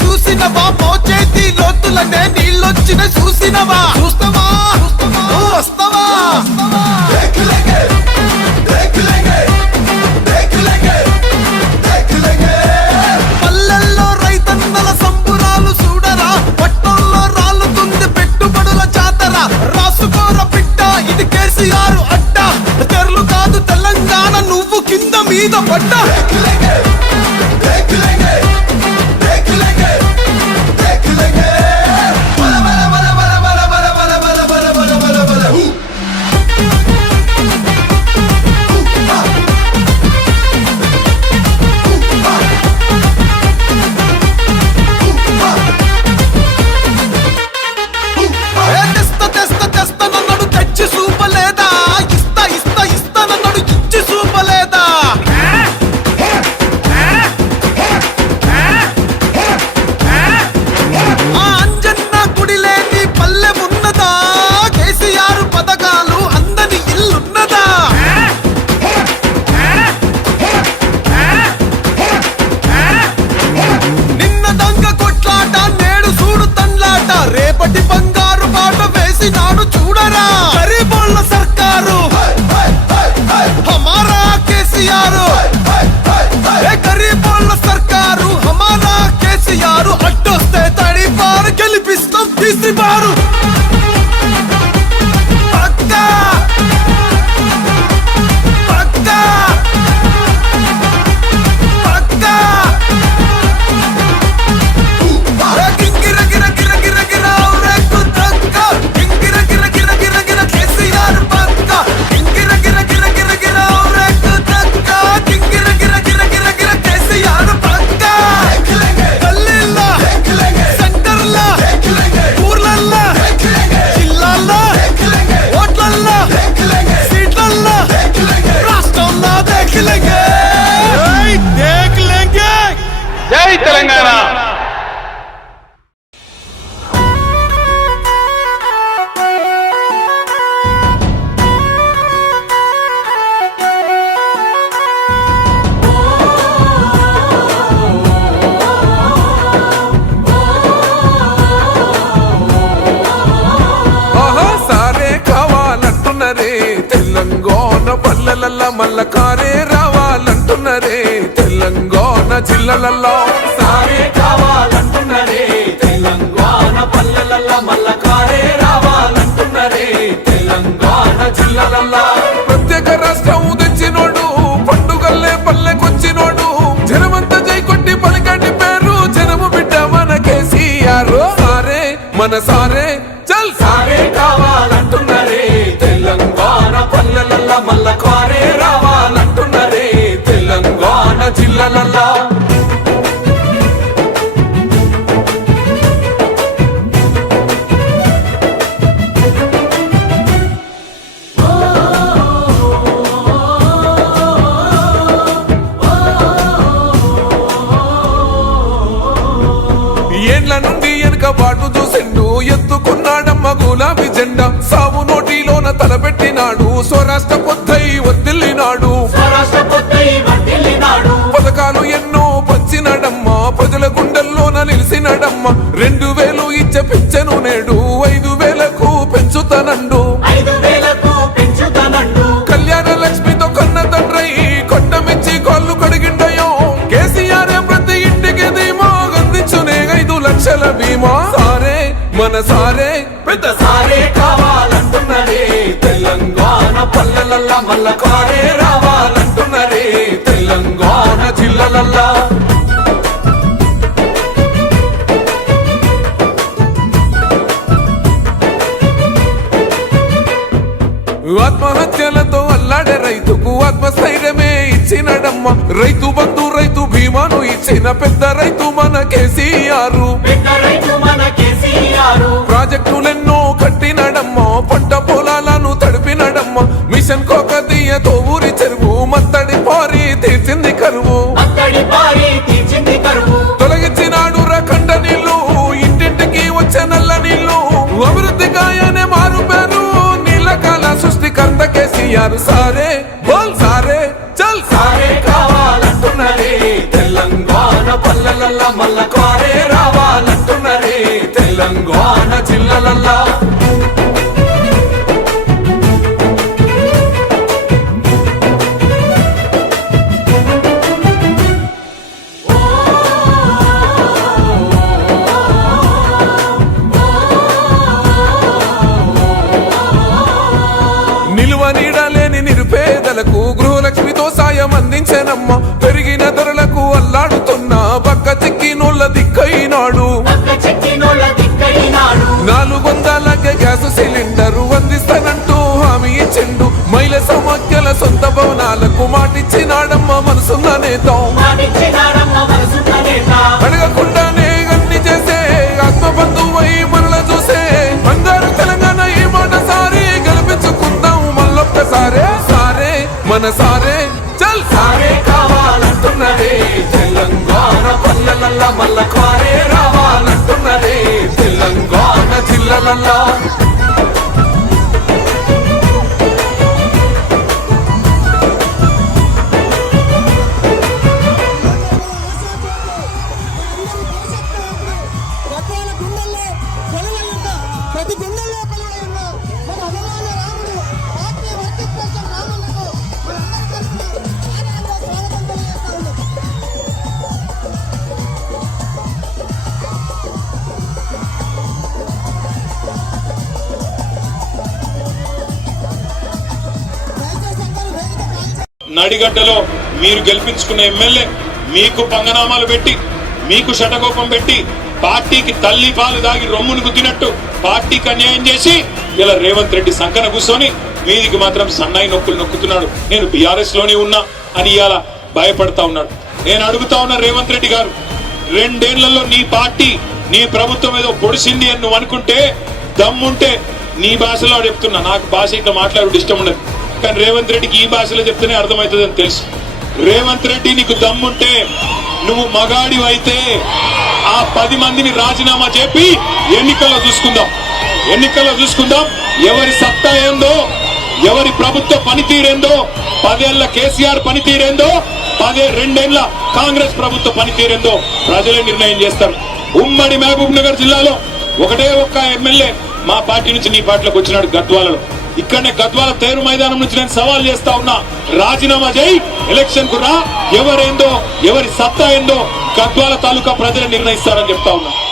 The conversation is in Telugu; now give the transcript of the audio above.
చూసినవా మోచేతి లోతులనే నీళ్ళొచ్చిన చూసినవా చూస్తావా వస్తావా పల్లెల్లో రైతన్నల సంబురాలు చూడరా పట్టణంలో రాలుతుంది పెట్టుబడుల జాతర రాసుకోర పిట్ట ఇది కేసీఆర్ అడ్డ తెరలు కాదు తెలంగాణ నువ్వు కింద మీద పడ్డ రేపటి బంగారు బాట వేసినాడు చూడరా గరీబోళ్ళ సర్కారు హమారా కేసీఆర్ గరీబోళ్ళ సర్కారు హమారా కేసీఆర్ అడ్డొస్తే తడిపారు గెలిపిస్తాం తీసిపారు జై తెలంగాణ సారే కావాలంటున్నరే తెలంగాణ పల్లెలల్ల మల్ల కారే రావాలంటున్నరే తెలంగాణ జిల్లాలలో సారే కావాలంటున్నరే తెలంగాణ పల్లెలల్ల మల్ల కారే రావాలంటున్నరే తెలంగాణ జిల్లాలలో ప్రత్యేక రాష్ట్రం తెచ్చినోడు పండుగల్లే పల్లెకొచ్చినోడు జనమంతా జై కొట్టి పలికండి పేరు జనము బిడ్డ మన కేసీఆర్ సారే మన సారే చల్ సారే కావాలంటున్నరే మల్ల కారే రావాలంటున్నరే తెలంగాణ జిల్లాలల్లా. ఏండ్ల నుండి వెనుక బాటు చూసిండు ఎత్తుకున్నాడమ్మ గులాబీ జెండా సావు నోటిలోన తలపెట్టినాడు స్వరాష్ట్ర పొద్దై వర్దిల్లినాడు పథకాలు ఎన్నో పంచినాడమ్మ ప్రజల గుండెల్లోన నిలిసినాడమ్మ 2000 ఇచ్చే పింఛను నేడు 5000కు పెంచుతానండు కళ్యాణ లక్ష్మితో కన్న తండ్రై కొండమిచ్చి కాళ్ళు కడిగిండయో కేసీఆర్ ప్రతి ఇంటికి ధీమా అందించునే 5 లక్షల బీమా సారే మన సారే పెద్ద సారే కావాలంటున్నరే తెలంగాణ పల్లెలల్లా మల్ల కారే రావాలంటున్నరే తెలంగాణ జిల్లాలల్లా. ఆత్మహత్యలతో అల్లాడే రైతుకు ఆత్మస్థైర్యమే ఇచ్చినడమ్మ రైతు బంధు రైతు బీమాను ఇచ్చిన పెద్ద రైతు మన కేసీఆర్ ప్రాజెక్టులెన్నో కట్టినడమ్మ పంట పొలాలను తడిపినడమ్మ మిషన్ కోకతీయతో ఊరి చెరువు మత్తడి పారి తీర్చింది కరువు తొలగించినాడు రకండ నీళ్లు ఇంటింటికి వచ్చే నల్ల నీళ్లు అభివృద్ధి గాయనే మారు పేరు నీలకాల సృష్టికర్త కేసీఆర్ సారే బోల్ సారే చల్ సారే కావాలంటున్నరే తెలంగాణ పల్లెలల్లా మల్ల కారే రావాలంటున్నరే తెలంగాణ జిల్లాలల్లా. నిలువ నీడలేని నిరుపేదలకు గృహలక్ష్మితో సాయం అందించనమ్మ పెరిగిన ధరలకు అల్లాడుతున్న పక్క చిక్కినోళ్ళ దిక్కైనాడు 400 గ్యాస్ సిలిండరు అందిస్తానంటూ హామీ ఇచ్చిండు మహిళ సమాఖ్యల సొంత భవనాలకు మాటిచ్చినాడమ్మ మనసున్న నేత అడగకుండానే అన్ని చేసే ఆత్మబంధువై మనల చూసే బంగారు తెలంగాణ ఈ మాట సారి గెలిపించుకుందాం మళ్ళొక్కసారే సారే మన సారే చల్ సారే కావాలంటున్నరే తెలంగాణ పల్లెలల్లా మల్ల కారే రావాలంటున్నరే తెలంగాణ జిల్లాలల్లా. ప్రతి గుండెల్లో కొలువై ఉన్న మన అభిమాన రాముడు పార్టీ వర్కింగ్ ప్రెసిడెంట్ రాములకు మనందరి తరఫున స్వాగతం తెలియజేస్తా ఉన్నాం. నడిగడ్డలో మీరు గెలిపించుకున్న ఎమ్మెల్యే మీకు పంగనామాలు పెట్టి మీకు శటకోపం పెట్టి పార్టీకి తల్లి పాలు దాగి రొమ్మును గుద్దినట్టు పార్టీకి అన్యాయం చేసి ఇలా రేవంత్ రెడ్డి సంకన కూర్చొని మీదికి మాత్రం సన్నాయి నొక్కులు నొక్కుతున్నాడు. నేను బీఆర్ఎస్ లోనే ఉన్నా అని ఇలా భయపడతా ఉన్నాడు. నేను అడుగుతా ఉన్నా రేవంత్ రెడ్డి గారు, 2 ఏళ్లలో నీ పార్టీ నీ ప్రభుత్వం ఏదో పొడిసింది అని నువ్వు అనుకుంటే దమ్ముంటే నీ భాషలో చెప్తున్నా. నాకు భాష ఇట్లా మాట్లాడు ఇష్టం ఉండదు, కానీ రేవంత్ రెడ్డికి ఈ భాషలో చెప్తేనే అర్థమవుతుంది అని తెలుసు. రేవంత్ రెడ్డి నీకు దమ్ముంటే నువ్వు మగాడి అయితే ఆ 10 మందిని రాజీనామా చెప్పి ఎన్నికల్లో చూసుకుందాం ఎవరి సత్తా ఏందో, ఎవరి ప్రభుత్వ పనితీరేందో, 10 ఏళ్ల కేసీఆర్ పనితీరేందో, 2 ఏళ్ల కాంగ్రెస్ ప్రభుత్వ పనితీరేందో ప్రజలే నిర్ణయం చేస్తారు. ఉమ్మడి మహబూబ్ నగర్ జిల్లాలో ఒకటే ఒక్క ఎమ్మెల్యే మా పార్టీ నుంచి నీ పార్టీలోకి వచ్చినాడు గద్వాలలో. ఇక్కడనే గద్వాల తేరు మైదానం నుంచి నేను సవాల్ చేస్తా ఉన్నా, రాజీనామా చేయి, ఎలక్షన్ కు రా, ఎవరేందో ఎవరి సత్తా ఏందో గద్వాల తాలూకా ప్రజలు నిర్ణయిస్తారని చెప్తా ఉన్నా.